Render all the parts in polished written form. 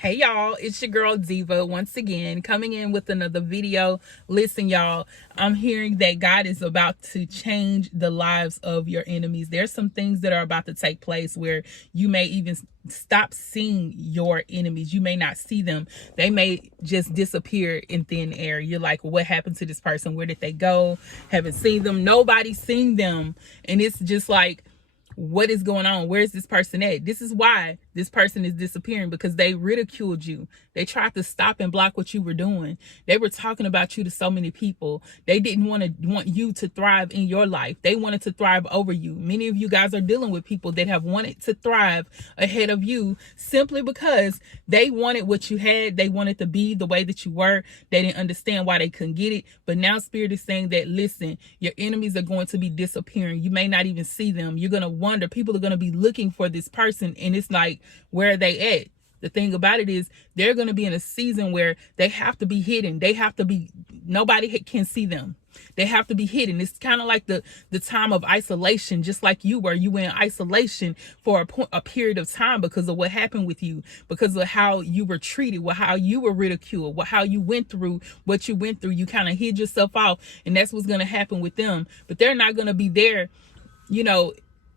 Hey y'all, it's your girl Diva once again coming in with another video. Listen y'all, I'm hearing that God is about to change the lives of your enemies. There's some things that are about to take place where you may even stop seeing your enemies. You may not see them. They may just disappear in thin air. You're like, what happened to this person? Where did they go? Haven't seen them. Nobody's seen them. And it's just like, what is going on? Where's this person at? This is why this person is disappearing, because they ridiculed you. They tried to stop and block what you were doing. They were talking about you to so many people. They didn't want you to thrive in your life. They wanted to thrive over you. Many of you guys are dealing with people that have wanted to thrive ahead of you simply because they wanted what you had. They wanted to be the way that you were. They didn't understand why they couldn't get it. But now Spirit is saying that, listen, your enemies are going to be disappearing. You may not even see them. You're going to wonder. People are going to be looking for this person, and it's like, where are they at? The thing about it is they're going to be in a season where they have to be hidden. They have to be, nobody can see them. They have to be hidden. It's kind of like the time of isolation, just like you were. You were in isolation for a period of time because of what happened with you, because of how you were treated, how you were ridiculed, how you went through what you went through. You kind of hid yourself off, and that's what's going to happen with them. But they're not going to be there, you know,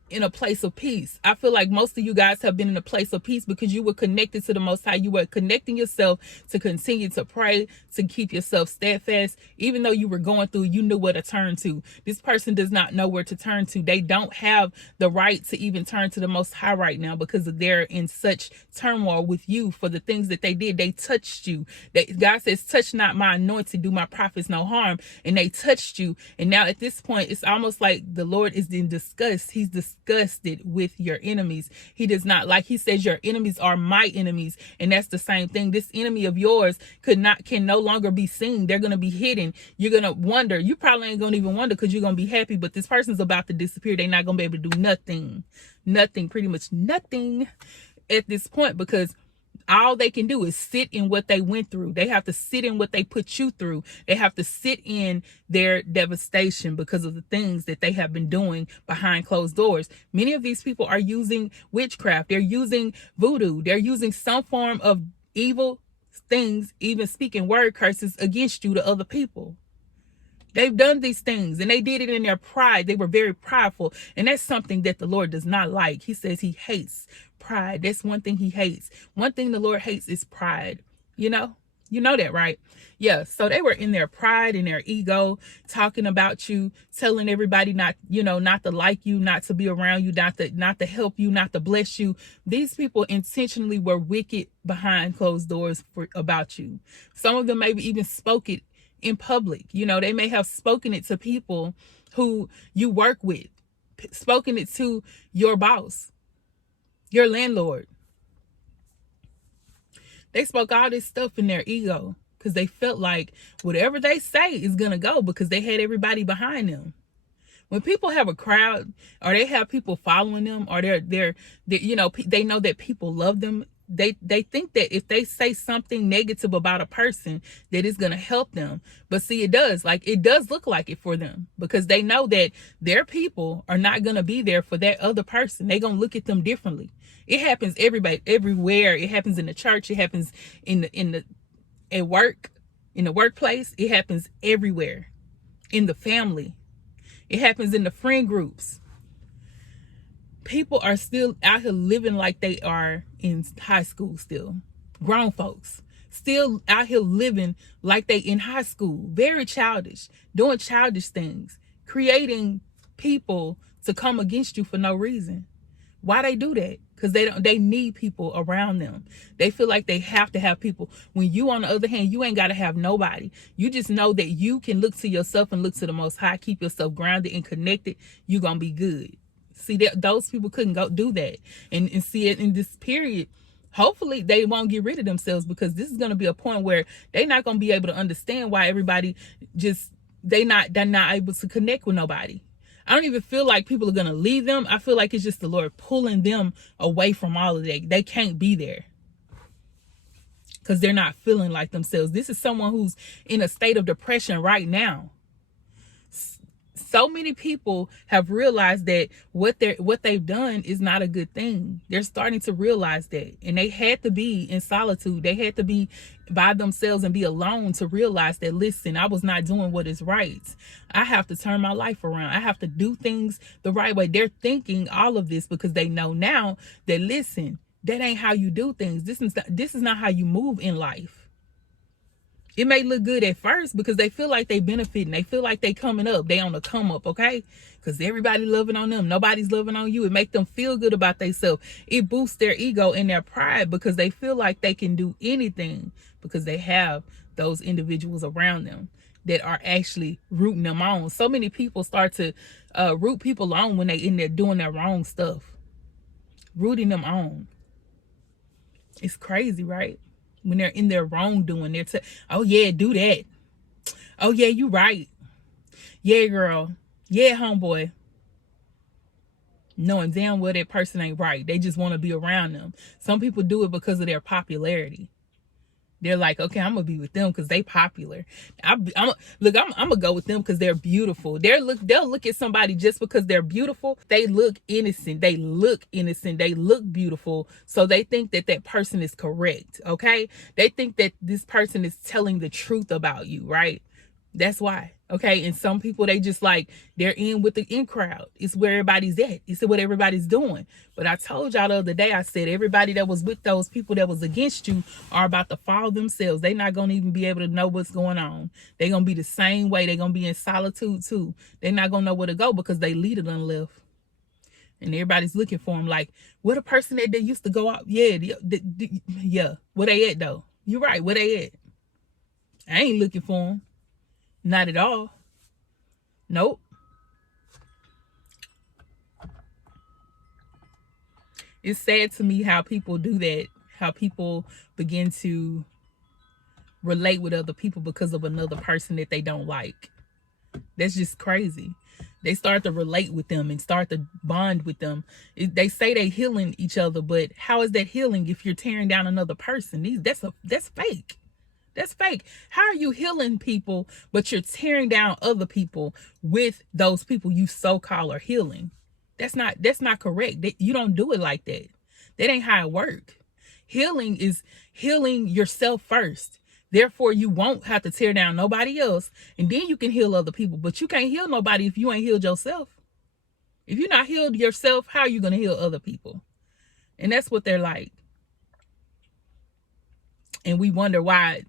in a place of peace. I feel like most of you guys have been in a place of peace because you were connected to the Most High. You were connecting yourself to continue to pray, to keep yourself steadfast. Even though you were going through, you knew where to turn to. This person does not know where to turn to. They don't have the right to even turn to the Most High right now because they're in such turmoil with you for the things that they did. They touched you. God says, touch not my anointed, do my prophets no harm. And they touched you. And now at this point, it's almost like the Lord is in disgust. He's disgusted with your enemies. He does not like, he says, your enemies are my enemies. And that's the same thing. This enemy of yours can no longer be seen. They're going to be hidden. You're going to wonder. You probably ain't going to even wonder because you're going to be happy, but this person's about to disappear. They're not going to be able to do nothing, pretty much nothing at this point, because all they can do is sit in what they went through. They have to sit in what they put you through. They have to sit in their devastation because of the things that they have been doing behind closed doors. Many of these people are using witchcraft. They're using voodoo. They're using some form of evil things, even speaking word curses against you to other people. They've done these things, and they did it in their pride. They were very prideful, and that's something that the Lord does not like. He says he hates pride. That's one thing he hates. One thing the Lord hates is pride. You know that, right? Yeah. So they were in their pride and their ego, talking about you, telling everybody not to like you, not to be around you, not to help you, not to bless you. These people intentionally were wicked behind closed doors about you. Some of them maybe even spoke it in public. They may have spoken it to people who you work with, spoken it to your boss, your landlord. They spoke all this stuff in their ego because they felt like whatever they say is going to go because they had everybody behind them. When people have a crowd, or they have people following them, or they know that people love them, they think that if they say something negative about a person, that it's going to help them. But see, it does look like it for them, because they know that their people are not going to be there for that other person. They're going to look at them differently. It happens everywhere. It happens in the church. It happens at work, in the workplace. It happens everywhere. In the family. It happens in the friend groups. People are still out here living like they are in high school still. Grown folks still out here living like they in high school. Very childish. Doing childish things. Creating people to come against you for no reason. Why they do that? Because they need people around them. They feel like they have to have people. When you, on the other hand, you ain't got to have nobody. You just know that you can look to yourself and look to the Most High. Keep yourself grounded and connected. You're going to be good. See, those people couldn't go do that. And see it in this period. Hopefully they won't get rid of themselves, because this is going to be a point where they're not going to be able to understand why everybody they're not able to connect with nobody. I don't even feel like people are going to leave them. I feel like it's just the Lord pulling them away from all of that. They can't be there because they're not feeling like themselves. This is someone who's in a state of depression right now. So many people have realized that what they've done is not a good thing. They're starting to realize that, and they had to be in solitude. They had to be by themselves and be alone to realize that, listen, I was not doing what is right. I have to turn my life around. I have to do things the right way. They're thinking all of this because they know now that, listen, that ain't how you do things. This is not how you move in life. It may look good at first because they feel like they benefiting. They feel like they coming up. They on the come up, okay? Because everybody loving on them. Nobody's loving on you. It make them feel good about themselves. It boosts their ego and their pride because they feel like they can do anything because they have those individuals around them that are actually rooting them on. So many people start to root people on when they in there doing their wrong stuff. Rooting them on. It's crazy, right? When they're in their wrongdoing, they're oh yeah, do that. Oh yeah, you right. Yeah, girl. Yeah, homeboy. Knowing damn well that person ain't right. They just want to be around them. Some people do it because of their popularity. They're like, okay, I'm gonna be with them because they popular. I'm gonna go with them because they're beautiful. They'll look at somebody just because they're beautiful. They look innocent. They look innocent. They look beautiful. So they think that that person is correct. Okay, they think that this person is telling the truth about you, right? That's why. Okay. And some people, they just like, they're in with the in crowd. It's where everybody's at. It's what everybody's doing. But I told y'all the other day, I said, everybody that was with those people that was against you are about to fall themselves. They're not going to even be able to know what's going on. They're going to be the same way. They're going to be in solitude too. They're not going to know where to go because they leader done left. And everybody's looking for them. Like, what a person that they used to go out. Yeah. Yeah. Where they at though? You're right. Where they at? I ain't looking for them. Not at all. Nope. It's sad to me how people do that. How people begin to relate with other people because of another person that they don't like. That's just crazy. They start to relate with them and start to bond with them. They say they healing each other, but how is that healing if you're tearing down another person? That's fake. That's fake. How are you healing people, but you're tearing down other people with those people you so-called are healing? That's not correct. You don't do it like that. That ain't how it works. Healing is healing yourself first. Therefore, you won't have to tear down nobody else, and then you can heal other people. But you can't heal nobody if you ain't healed yourself. If you're not healed yourself, how are you going to heal other people? And that's what they're like. And we wonder why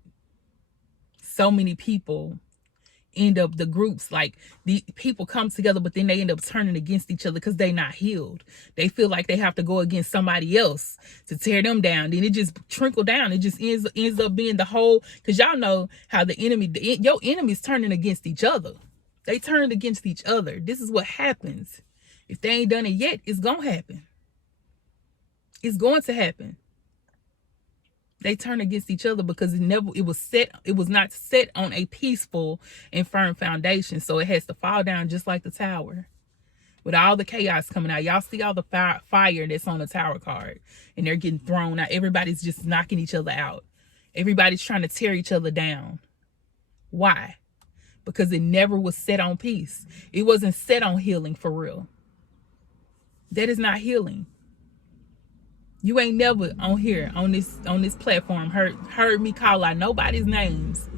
so many people end up, the groups, like the people come together, but then they end up turning against each other because they're not healed. They feel like they have to go against somebody else to tear them down. Then it just trickle down. It just ends up being the whole, because y'all know how your enemies turning against each other. They turned against each other. This is what happens. If they ain't done it yet, it's gonna happen. It's going to happen. They turn against each other because it was not set on a peaceful and firm foundation. So it has to fall down just like the tower. With all the chaos coming out. Y'all see all the fire that's on the tower card. And they're getting thrown out. Everybody's just knocking each other out. Everybody's trying to tear each other down. Why? Because it never was set on peace. It wasn't set on healing for real. That is not healing. You ain't never on here, on this platform, heard me call out nobody's names.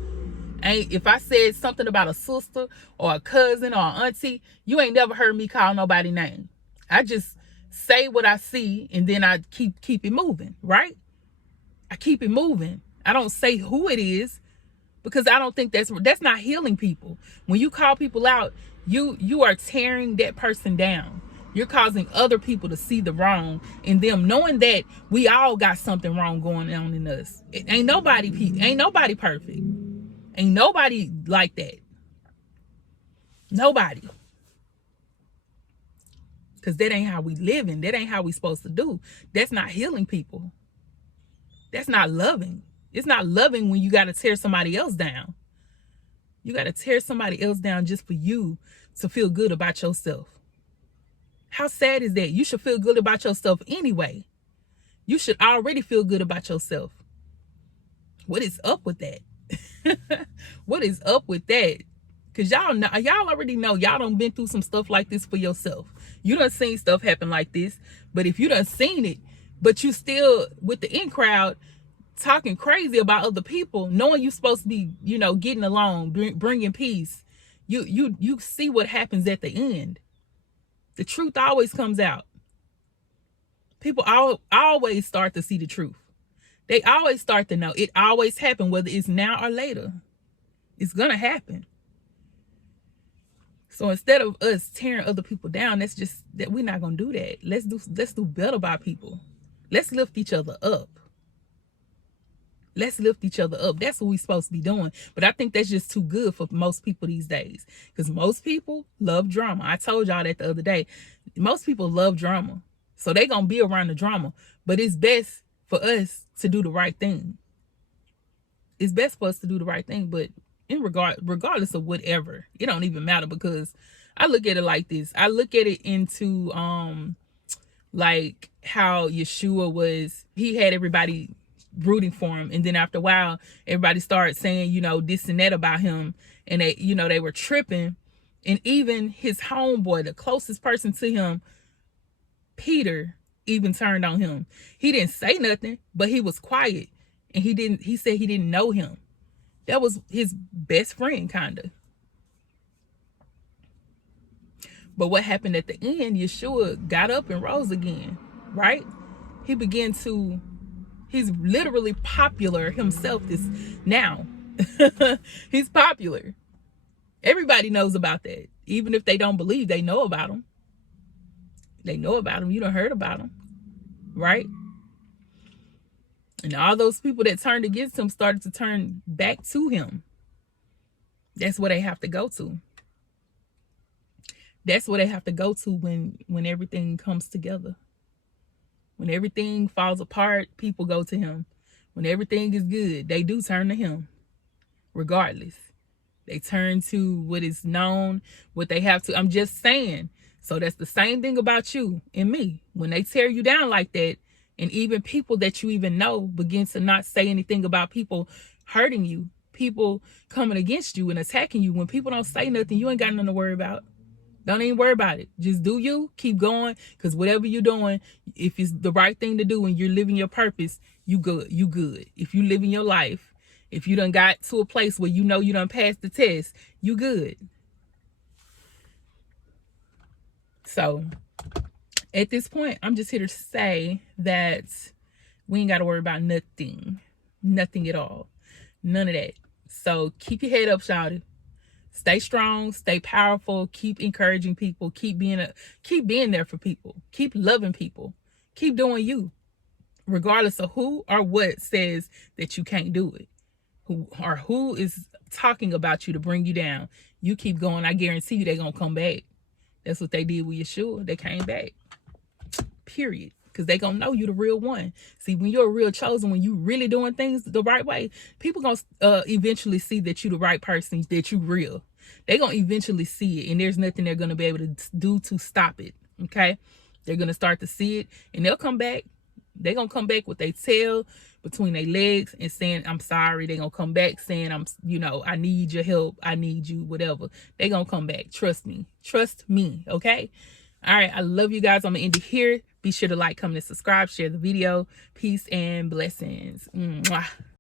If I said something about a sister or a cousin or an auntie, you ain't never heard me call nobody name. I just say what I see and then I keep it moving, right? I keep it moving. I don't say who it is because I don't think that's not healing people. When you call people out, you are tearing that person down. You're causing other people to see the wrong in them, knowing that we all got something wrong going on in us. Ain't nobody perfect. Ain't nobody like that. Nobody. Because that ain't how we living. That ain't how we supposed to do. That's not healing people. That's not loving. It's not loving when you got to tear somebody else down. You got to tear somebody else down just for you to feel good about yourself. How sad is that? You should feel good about yourself anyway. You should already feel good about yourself. What is up with that? What is up with that? Because y'all already know, y'all done been through some stuff like this for yourself. You done seen stuff happen like this. But if you done seen it, but you still with the in crowd talking crazy about other people, knowing you supposed to be, you know, getting along, bringing peace, you see what happens at the end. The truth always comes out. People always start to see the truth. They always start to know. It always happens, whether it's now or later. It's gonna happen. So instead of us tearing other people down, that's just that we're not gonna do that. Let's do better by people. Let's lift each other up. Let's lift each other up. That's what we're supposed to be doing. But I think that's just too good for most people these days. Because most people love drama. I told y'all that the other day. Most people love drama. So they're going to be around the drama. But it's best for us to do the right thing. It's best for us to do the right thing. But regardless of whatever, it don't even matter, because I look at it like this. I look at it into like how Yeshua was. He had everybody rooting for him, and then after a while everybody started saying, you know, this and that about him, and they, you know, they were tripping. And even his homeboy, the closest person to him, Peter, even turned on him. He didn't say nothing, but he was quiet, and he said he didn't know him. That was his best friend, kind of. But what happened at the end, Yeshua got up and rose again, right? He began to, he's literally popular himself now. He's popular. Everybody knows about that. Even if they don't believe, they know about him. They know about him. You done heard about him, right? And all those people that turned against him started to turn back to him. That's where they have to go to. That's where they have to go to when everything comes together. When everything falls apart, people go to him. When everything is good, they do turn to him. Regardless. They turn to what is known, what they have to. I'm just saying. So that's the same thing about you and me. When they tear you down like that, and even people that you even know begin to not say anything about people hurting you, people coming against you and attacking you, when people don't say nothing, you ain't got nothing to worry about. Don't even worry about it. Just do you. Keep going. Because whatever you're doing, if it's the right thing to do and you're living your purpose, you good. You good. If you living your life, if you done got to a place where you know you done passed the test, you good. So at this point, I'm just here to say that we ain't got to worry about nothing. Nothing at all. None of that. So keep your head up, shawty. Stay strong, stay powerful, keep encouraging people, keep being there for people, keep loving people, keep doing you, regardless of who or what says that you can't do it, who is talking about you to bring you down. You keep going. I guarantee you they're gonna come back. That's what they did with Yeshua. They came back. Period. Because they gonna know you the real one. See, when you're a real chosen, when you really doing things the right way, people gonna eventually see that you the right person, that you real. They gonna eventually see it, and there's nothing they're gonna be able to do to stop it. Okay, they're gonna start to see it, and they'll come back. They're gonna come back with their tail between their legs and saying, I'm sorry. They're gonna come back saying, I need your help, I need you, whatever. They're gonna come back. Trust me. Okay. All right, I love you guys. I'm gonna end it here. Be sure to like, comment, and subscribe, share the video. Peace and blessings. Mwah.